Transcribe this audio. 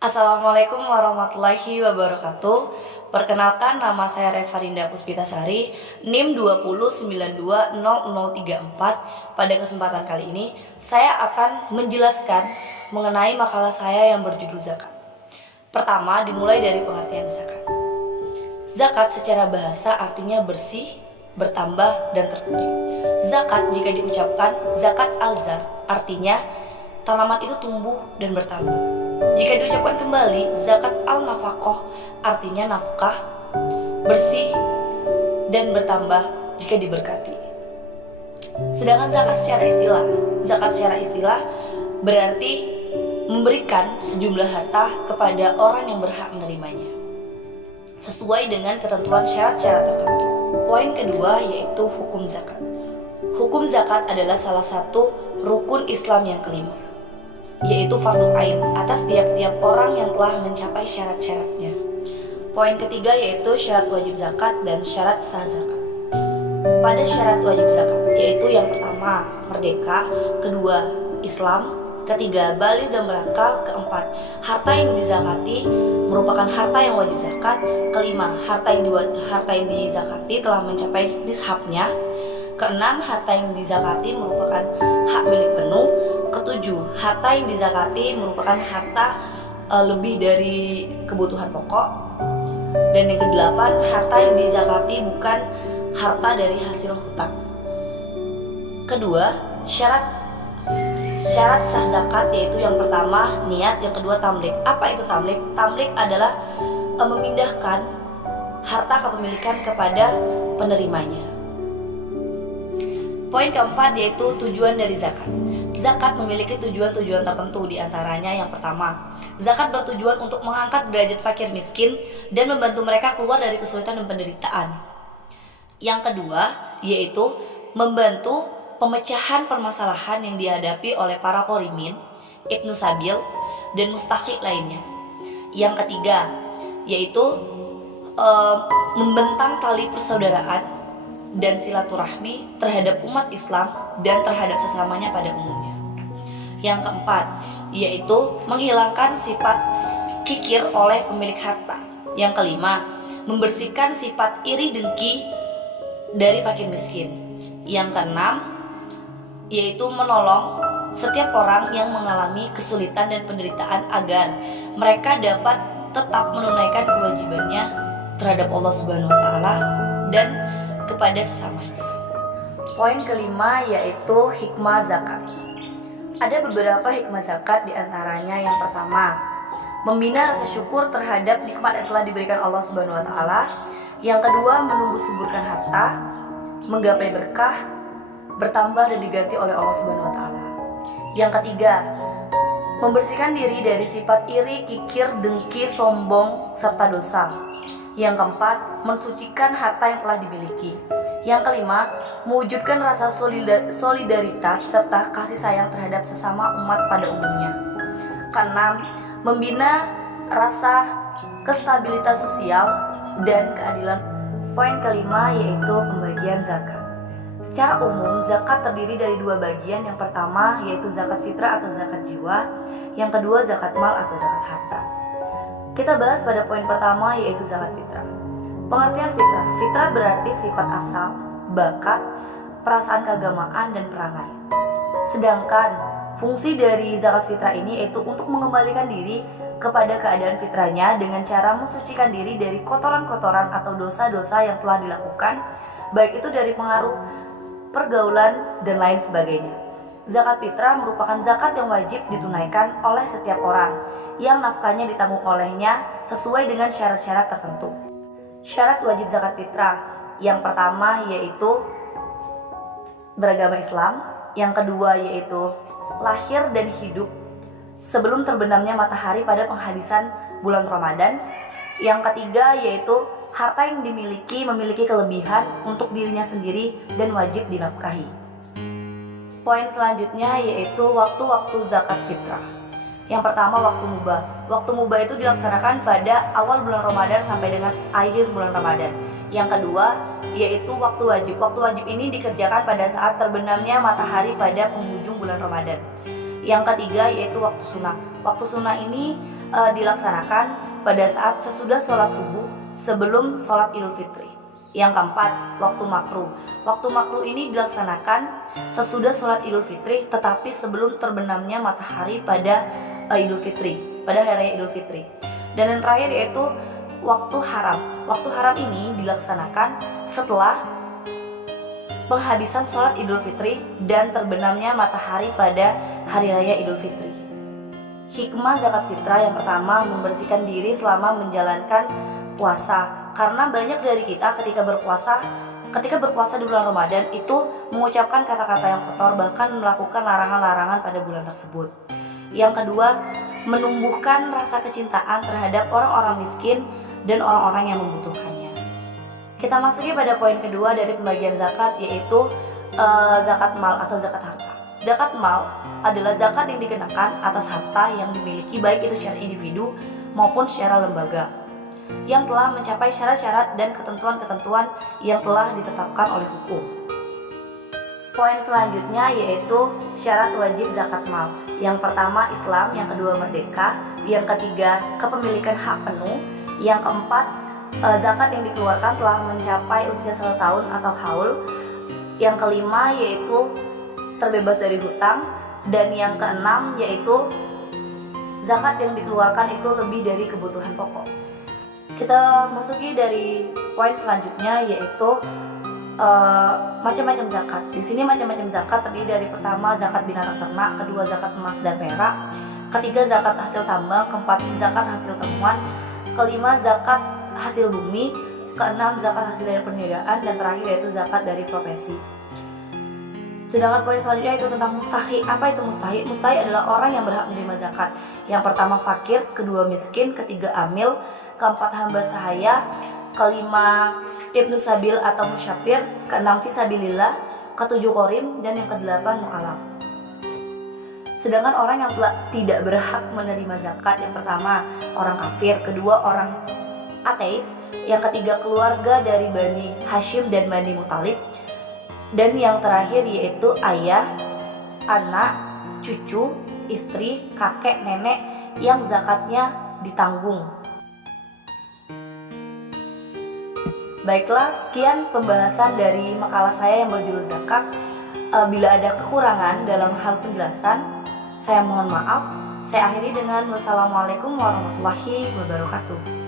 Assalamualaikum warahmatullahi wabarakatuh. Perkenalkan, nama saya Revarinda Puspitasari, NIM 20920034. Pada kesempatan kali ini, saya akan menjelaskan mengenai makalah saya yang berjudul zakat. Pertama, dimulai dari pengertian zakat. Zakat secara bahasa artinya bersih, bertambah, dan terpuji. Zakat jika diucapkan zakat al-zar, artinya tanaman itu tumbuh dan bertambah. Jika diucapkan kembali zakat al-nafaqah, artinya nafkah, bersih, dan bertambah jika diberkati. Sedangkan zakat secara istilah berarti memberikan sejumlah harta kepada orang yang berhak menerimanya, sesuai dengan ketentuan syarat-syarat tertentu. Poin kedua yaitu hukum zakat. Hukum zakat adalah salah satu rukun Islam yang kelima, yaitu fardu ain atas tiap-tiap orang yang telah mencapai syarat-syaratnya. Poin ketiga yaitu syarat wajib zakat dan syarat sah zakat. Pada syarat wajib zakat yaitu yang pertama merdeka, kedua Islam, ketiga baligh dan berakal, keempat harta yang dizakati merupakan harta yang wajib zakat, kelima harta yang dizakati telah mencapai nisabnya, keenam harta yang dizakati merupakan hak milik penuh, ketujuh harta yang dizakati merupakan harta lebih dari kebutuhan pokok, dan yang kedelapan harta yang dizakati bukan harta dari hasil hutang. Kedua, syarat sah zakat yaitu yang pertama niat, yang kedua tamlik. Apa itu tamlik? Tamlik adalah memindahkan harta kepemilikan kepada penerimanya. Poin keempat yaitu tujuan dari zakat. Zakat memiliki tujuan-tujuan tertentu, diantaranya yang pertama, zakat bertujuan untuk mengangkat derajat fakir miskin dan membantu mereka keluar dari kesulitan dan penderitaan. Yang kedua yaitu membantu pemecahan permasalahan yang dihadapi oleh para qorimin, ibnu sabil, dan mustahik lainnya. Yang ketiga yaitu membentang tali persaudaraan dan silaturahmi terhadap umat Islam dan terhadap sesamanya pada umumnya. Yang keempat yaitu menghilangkan sifat kikir oleh pemilik harta. Yang kelima, membersihkan sifat iri dengki dari fakir miskin. Yang keenam yaitu menolong setiap orang yang mengalami kesulitan dan penderitaan agar mereka dapat tetap menunaikan kewajibannya terhadap Allah Subhanahu wa taala dan kepada sesamanya. Poin kelima yaitu hikmah zakat. Ada beberapa hikmah zakat, diantaranya yang pertama, membina rasa syukur terhadap nikmat yang telah diberikan Allah Subhanahu wa taala. Yang kedua, menumbuh suburkan harta, menggapai berkah, bertambah dan diganti oleh Allah Subhanahu wa taala. Yang ketiga, membersihkan diri dari sifat iri, kikir, dengki, sombong, serta dosa. Yang keempat, mensucikan harta yang telah dimiliki. Yang kelima, mewujudkan rasa solidaritas serta kasih sayang terhadap sesama umat pada umumnya. Keenam, membina rasa kestabilitas sosial dan keadilan. Poin kelima yaitu pembagian zakat. Secara umum, zakat terdiri dari dua bagian. Yang pertama yaitu zakat fitrah atau zakat jiwa. Yang kedua zakat mal atau zakat harta. Kita bahas pada poin pertama yaitu zakat fitrah. Pengertian fitrah. Fitrah berarti sifat asal, bakat, perasaan keagamaan, dan perangai. Sedangkan fungsi dari zakat fitrah ini yaitu untuk mengembalikan diri kepada keadaan fitrahnya dengan cara mensucikan diri dari kotoran-kotoran atau dosa-dosa yang telah dilakukan, baik itu dari pengaruh pergaulan dan lain sebagainya. Zakat fitrah merupakan zakat yang wajib ditunaikan oleh setiap orang yang nafkahnya ditanggung olehnya sesuai dengan syarat-syarat tertentu. Syarat wajib zakat fitrah yang pertama yaitu beragama Islam, yang kedua yaitu lahir dan hidup sebelum terbenamnya matahari pada penghabisan bulan Ramadan, yang ketiga yaitu harta yang memiliki kelebihan untuk dirinya sendiri dan wajib dinafkahi. Poin selanjutnya yaitu waktu-waktu zakat fitrah. Yang pertama waktu mubah. Waktu mubah itu dilaksanakan pada awal bulan Ramadan sampai dengan akhir bulan Ramadan. Yang kedua yaitu waktu wajib. Waktu wajib ini dikerjakan pada saat terbenamnya matahari pada penghujung bulan Ramadan. Yang ketiga yaitu waktu sunnah. Waktu sunnah ini dilaksanakan pada saat sesudah sholat subuh sebelum sholat Idul Fitri. Yang keempat, waktu makruh. Waktu makruh ini dilaksanakan sesudah sholat Idul Fitri tetapi sebelum terbenamnya matahari pada Idul Fitri, pada hari raya Idul Fitri. Dan yang terakhir yaitu waktu haram. Waktu haram ini dilaksanakan setelah penghabisan sholat Idul Fitri dan terbenamnya matahari pada hari raya Idul Fitri. Hikmah zakat fitrah yang pertama, membersihkan diri selama menjalankan puasa. Karena banyak dari kita ketika berpuasa di bulan Ramadan itu mengucapkan kata-kata yang kotor, bahkan melakukan larangan-larangan pada bulan tersebut. Yang kedua, menumbuhkan rasa kecintaan terhadap orang-orang miskin dan orang-orang yang membutuhkannya. Kita masuki pada poin kedua dari pembagian zakat, yaitu zakat mal atau zakat harta. Zakat mal adalah zakat yang dikenakan atas harta yang dimiliki baik itu secara individu maupun secara lembaga, yang telah mencapai syarat-syarat dan ketentuan-ketentuan yang telah ditetapkan oleh hukum. Poin selanjutnya yaitu syarat wajib zakat mal. Yang pertama Islam, yang kedua merdeka, yang ketiga kepemilikan hak penuh, yang keempat zakat yang dikeluarkan telah mencapai usia 1 tahun atau haul, yang kelima yaitu terbebas dari hutang, dan yang keenam yaitu zakat yang dikeluarkan itu lebih dari kebutuhan pokok. Kita masuki dari poin selanjutnya yaitu macam-macam zakat. Di sini macam-macam zakat terdiri dari pertama zakat binatang ternak, kedua zakat emas dan perak, ketiga zakat hasil tambang, keempat zakat hasil temuan, kelima zakat hasil bumi, keenam zakat hasil dari perniagaan, dan terakhir yaitu zakat dari profesi. Sedangkan poin selanjutnya itu tentang mustahi. Apa itu mustahi? Mustahi adalah orang yang berhak menerima zakat. Yang pertama fakir, kedua miskin, ketiga amil, keempat hamba sahaya, kelima ibnu sabil atau musyafir, keenam fisabilillah, ketujuh qorim, dan yang kedelapan mu'alaf. Sedangkan orang yang tidak berhak menerima zakat, yang pertama orang kafir, kedua orang ateis, yang ketiga keluarga dari Bani Hashim dan Bani Muthalib, dan yang terakhir yaitu ayah, anak, cucu, istri, kakek, nenek yang zakatnya ditanggung. Baiklah, sekian pembahasan dari makalah saya yang berjudul zakat. Bila ada kekurangan dalam hal penjelasan, saya mohon maaf. Saya akhiri dengan wassalamualaikum warahmatullahi wabarakatuh.